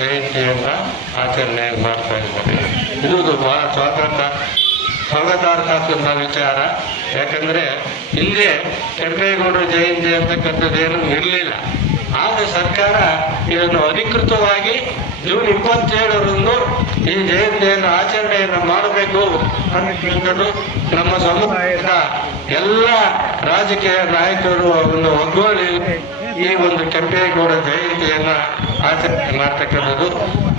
ಜಯಂತಿಯನ್ನ ಆಚರಣೆ ಮಾಡ್ತಾ ಇದ್ದಾರೆ. ಇದು ಬಹಳ ಸ್ವಾಗತಾರ್ಹ ವಿಚಾರ. ಯಾಕಂದ್ರೆ ಹಿಂದೆ ಕೆಂಪೇಗೌಡರ ಜಯಂತಿ ಅಂತಕ್ಕಂಥದ್ದೇನು ಇರಲಿಲ್ಲ. ಆಗ ಸರ್ಕಾರ ಇದನ್ನು ಅಧಿಕೃತವಾಗಿ ಜೂನ್ 27ರಂದು ಈ ಜಯಂತಿಯನ್ನು ಆಚರಣೆಯನ್ನು ಮಾಡಬೇಕು ಅನ್ನೋದು ನಮ್ಮ ಸಮುದಾಯದ ಎಲ್ಲ ರಾಜಕೀಯ ನಾಯಕರು ಒಂದು ಒಗ್ಗೂಡಿ ಈ ಒಂದು ಕೆಂಪೇಗೌಡ ಜಯಂತಿಯನ್ನ ಆಚರಣೆ ಮಾಡ್ತಕ್ಕಂಥದ್ದು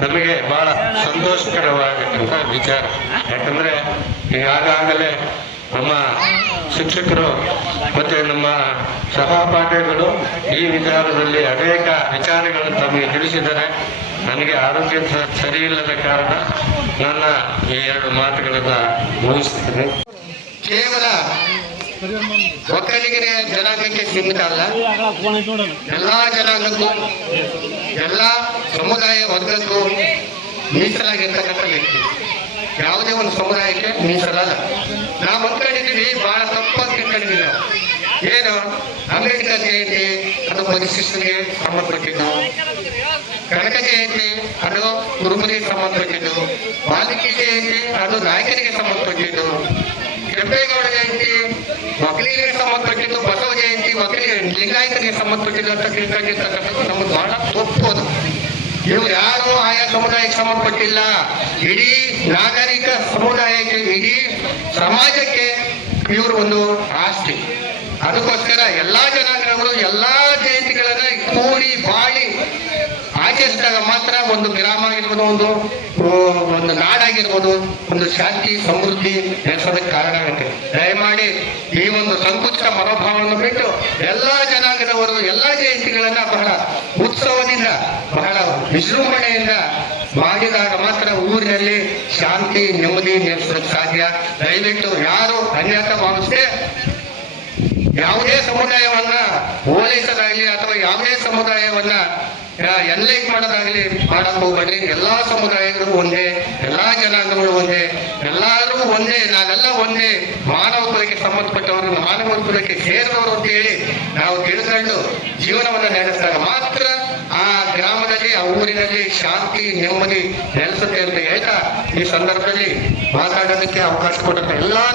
ನಮಗೆ ಬಹಳ ಸಂತೋಷಕರವಾದಂಥ ವಿಚಾರ. ಯಾಕಂದ್ರೆ ಈಗಾಗಲೇ ನಮ್ಮ ಶಿಕ್ಷಕರು ಮತ್ತೆ ನಮ್ಮ ಸಹಪಾಠಿಗಳು ಈ ವಿಚಾರದಲ್ಲಿ ಅನೇಕ ವಿಚಾರಗಳನ್ನು ತಮಗೆ ತಿಳಿಸಿದ್ದಾರೆ. ನನಗೆ ಆರೋಗ್ಯ ಸರಿ ಇಲ್ಲದ ಕಾರಣ ನನ್ನ ಈ 2 ಮಾತುಗಳನ್ನು ಮುಗಿಸ್ತೇನೆ. ಕೇವಲ ಒಕ್ಕಲಿಗರ ಜನಾಂಗಕ್ಕೆ ಸೀಮಿತ ಅಲ್ಲ, ಎಲ್ಲಾ ಜನಾಂಗಕ್ಕೂ ಎಲ್ಲ ಸಮುದಾಯ ವರ್ಗಕ್ಕೂ ಮೀಸಲಾಗಿರ್ತಕ್ಕಂಥ ವ್ಯಕ್ತಿ. ಯಾವುದೇ ಒಂದು ಸಮುದಾಯಕ್ಕೆ ಮೀಸಲಲ್ಲ. ನಾವು ಅಂದ್ಕೊಂಡಿದ್ದೀವಿ, ಬಹಳ ತಪ್ಪಾಗಿ ತಿಳ್ಕೊಂಡಿದ್ದೀವಿ ನಾವು. ಏನು ಅಂಬೇಡ್ಕರ್ ಜಯಂತಿ ಅದು ಪರಿಶಿಷ್ಟರಿಗೆ ಸಂಬಂಧಪಟ್ಟಿದ್ದು, ಕನಕ ಜಯಂತಿ ಅದು ಕುರುಬರಿಗೆ ಸಂಬಂಧಪಟ್ಟಿದ್ದು, ವಾಲ್ಮೀಕಿ ಜಯಂತಿ ಅದು ನಾಯಕರಿಗೆ ಸಂಬಂಧಪಟ್ಟಿದ್ದು, ಕೆಂಪೇಗೌಡ ಜಯಂತಿ ಒಕ್ಕಲಿಗರಿಗೆ ಸಂಬಂಧಪಟ್ಟಿದ್ದು, ಬಸವ ಜಯಂತಿ ಲಿಂಗಾಯತರಿಗೆ ಸಂಬಂಧಪಟ್ಟಿದ್ದು ಅಂತ ತಿಳ್ಕೊಂಡಿರ್ತಕ್ಕಂಥದ್ದು ನಮ್ಗೆ ಬಹಳ ತಪ್ಪೋದು. ಇವ್ರು ಯಾರು ಆಯಾ ಸಮುದಾಯಕ್ಕೆ ಸಂಬಂಧಪಟ್ಟಿಲ್ಲ. ಇಡೀ ನಾಗರಿಕ ಸಮುದಾಯಕ್ಕೆ, ಇಡೀ ಸಮಾಜಕ್ಕೆ ಇವರು ಒಂದು ಆಸ್ತಿ. ಅದಕ್ಕೋಸ್ಕರ ಎಲ್ಲಾ ಜನಾಂಗಗಳು ಎಲ್ಲಾ ಜಯಂತಿಗಳನ್ನ ಕೂಡಿ ಬಾಳಿ ಆಚರಿಸಿದಾಗ ಮಾತ್ರ ಒಂದು ಗ್ರಾಮ ಆಗಿರ್ಬೋದು, ಒಂದು ನಾಡಾಗಿರ್ಬೋದು, ಒಂದು ಶಾಂತಿ ಸಮೃದ್ಧಿ ನೆಲೆಸೋದಕ್ಕೆ ಕಾರಣ ಆಗುತ್ತೆ. ದಯಮಾಡಿ ಈ ಒಂದು ಸಂಕುಚಿತ ಮನೋಭಾವವನ್ನು ಬಿಟ್ಟು ಎಲ್ಲಾ ಜನಾಂಗದವರು ಎಲ್ಲಾ ಜಯಂತಿಗಳನ್ನ ಬಹಳ ಉತ್ಸವದಿಂದ, ಬಹಳ ವಿಜೃಂಭಣೆಯಿಂದ ಮಾಡಿದಾಗ ಮಾತ್ರ ಊರಿನಲ್ಲಿ ಶಾಂತಿ ನೆಮ್ಮದಿ ನೆಲೆಸೋದಕ್ಕೆ ಸಾಧ್ಯ. ದಯವಿಟ್ಟು ಯಾರು ಅನ್ಯತಾ ಭಾವಿಸದೆ ಯಾವುದೇ ಸಮುದಾಯವನ್ನ ಓಲೈಸೋದಾಗ್ಲಿ ಅಥವಾ ಯಾವುದೇ ಸಮುದಾಯವನ್ನ ಎನ್ಲೈಟ್ ಮಾಡೋದಾಗ್ಲಿ ಮಾಡಕ್ ಹೋಗ್ಬೇಡ್ರಿ. ಎಲ್ಲಾ ಸಮುದಾಯಗಳು ಒಂದೇ, ಎಲ್ಲಾ ಜನಾಂಗಗಳು ಒಂದೇ, ಎಲ್ಲರೂ ಒಂದೇ, ನಾವೆಲ್ಲ ಒಂದೇ, ಮಾನವ ಕುಲಕ್ಕೆ ಸಂಬಂಧಪಟ್ಟವರು, ಮಾನವ ಕುಲಕ್ಕೆ ಸೇರಿದವರು ಅಂತ ಹೇಳಿ ನಾವು ತಿಳ್ಕೊಂಡು ಜೀವನವನ್ನ ನಡೆಸಿದಾಗ ಮಾತ್ರ ಆ ಗ್ರಾಮದಲ್ಲಿ, ಆ ಊರಿನಲ್ಲಿ ಶಾಂತಿ ನೆಮ್ಮದಿ ನೆಲೆಸುತ್ತೆ ಅಂತ ಹೇಳ್ತಾ ಈ ಸಂದರ್ಭದಲ್ಲಿ ಮಾತಾಡೋದಕ್ಕೆ ಅವಕಾಶ ಕೊಡುತ್ತೆ ಎಲ್ಲಾ